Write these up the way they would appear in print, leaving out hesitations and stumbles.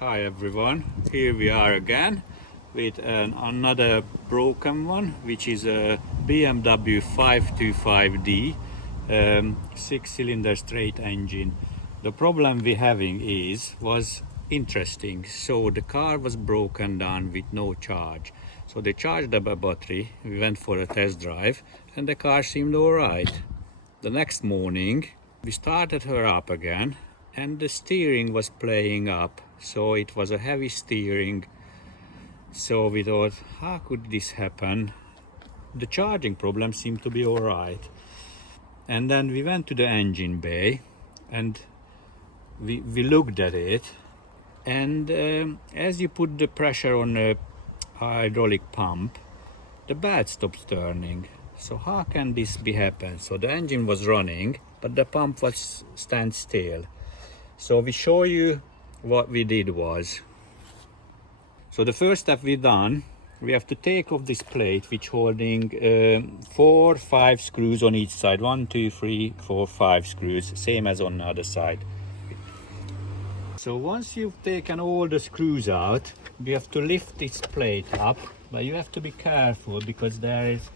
Hi everyone, here we are again with another broken one, which is a BMW 525D 6-cylinder straight engine. The problem we're having was interesting. So the car was broken down with no charge. So they charged up a battery, we went for a test drive and the car seemed alright. The next morning we started her up again and the steering was playing up, so it was a heavy steering. So we thought, how could this happen? The charging problem seemed to be alright. And then we went to the engine bay and we looked at it, and as you put the pressure on a hydraulic pump, the belt stops turning. So how can this be happen? So the engine was running but the pump was stand still. So we show you what we did was. So the first step we done, we have to take off this plate which holding 4-5 screws on each side. 1, 2, 3, 4, 5 screws, same as on the other side. So once you've taken all the screws out, you have to lift this plate up, but you have to be careful because there is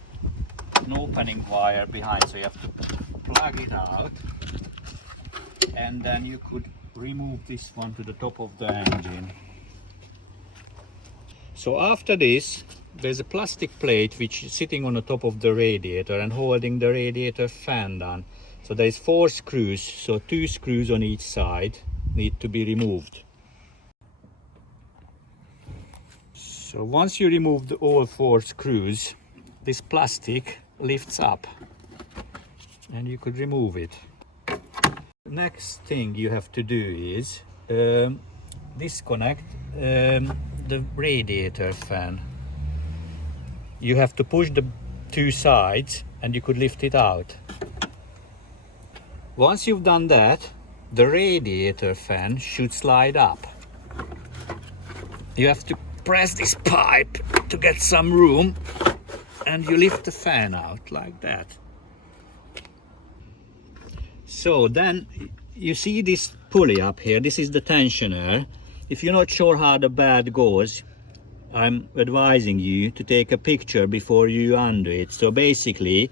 an opening wire behind, so you have to plug it out, and then you could remove this one to the top of the engine. So after this, there's a plastic plate which is sitting on the top of the radiator and holding the radiator fan down. So there's 4 screws, so 2 screws on each side need to be removed. So once you remove all 4 screws, this plastic lifts up and you could remove it. The next thing you have to do is disconnect the radiator fan. You have to push the 2 sides and you could lift it out. Once you've done that, the radiator fan should slide up. You have to press this pipe to get some room and you lift the fan out like that. So then you see this pulley up here, this is the tensioner. If you're not sure how the belt goes, I'm advising you to take a picture before you undo it. So basically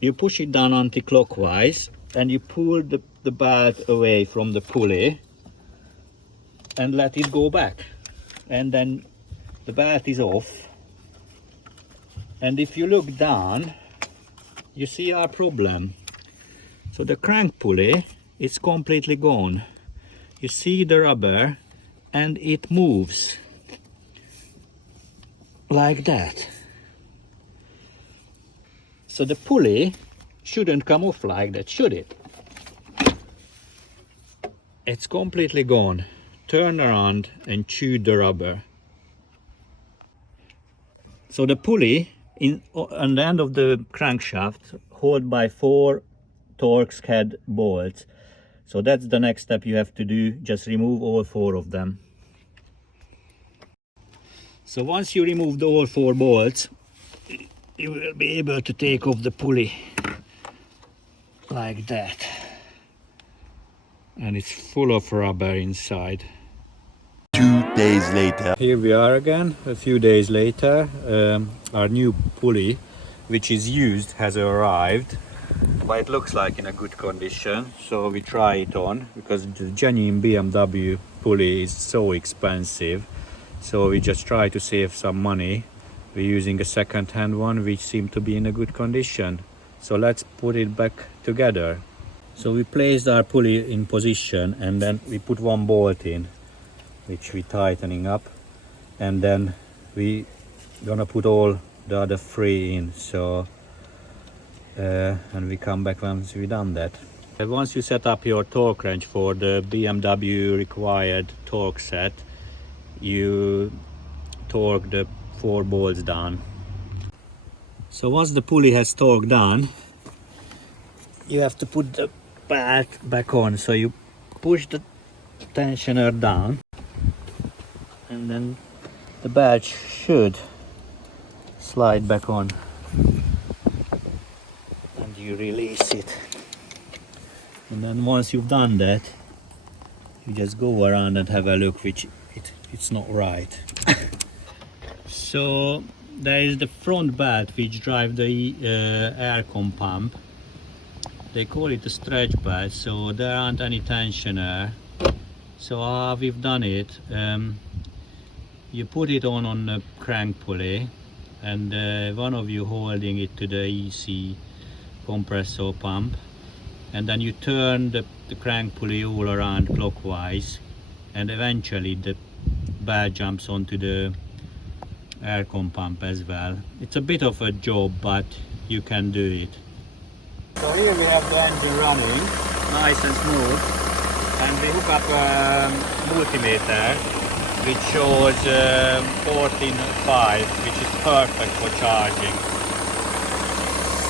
you push it down anti-clockwise and you pull the belt away from the pulley and let it go back, and then the belt is off. And if you look down, you see our problem. So the crank pulley is completely gone. You see the rubber and it moves like that. So the pulley shouldn't come off like that, should it? It's completely gone. Turn around and chew the rubber. So the pulley on the end of the crankshaft held by 4 Torx head bolts. So that's the next step you have to do, just remove all 4 of them. So once you remove all 4 bolts, you will be able to take off the pulley like that. And it's full of rubber inside. 2 days later. Here we are again, a few days later. Our new pulley, which is used, has arrived. But it looks like in a good condition, so we try it on because the genuine BMW pulley is so expensive. So we just try to save some money. We're using a second-hand one which seemed to be in a good condition. So let's put it back together. So we placed our pulley in position and then we put 1 bolt in, which we're tightening up, and then we gonna put all the other 3 in. So and we come back once we've done that. And once you set up your torque wrench for the BMW required torque set, you torque the 4 bolts down. So once the pulley has torqued down, you have to put the belt back on. So you push the tensioner down and then the belt should slide back on. You release it, and then once you've done that, you just go around and have a look, which it's not right. So there is the front belt which drive the aircon pump. They call it a stretch belt, so there aren't any tensioner. So how we've done it, you put it on a crank pulley, and one of you holding it to the EC compressor pump, and then you turn the crank pulley all around clockwise, and eventually the belt jumps onto the aircon pump as well. It's a bit of a job, but you can do it. So here we have the engine running, nice and smooth, and we hook up a multimeter which shows 14.5, which is perfect for charging.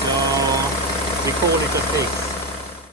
So we call it a fix.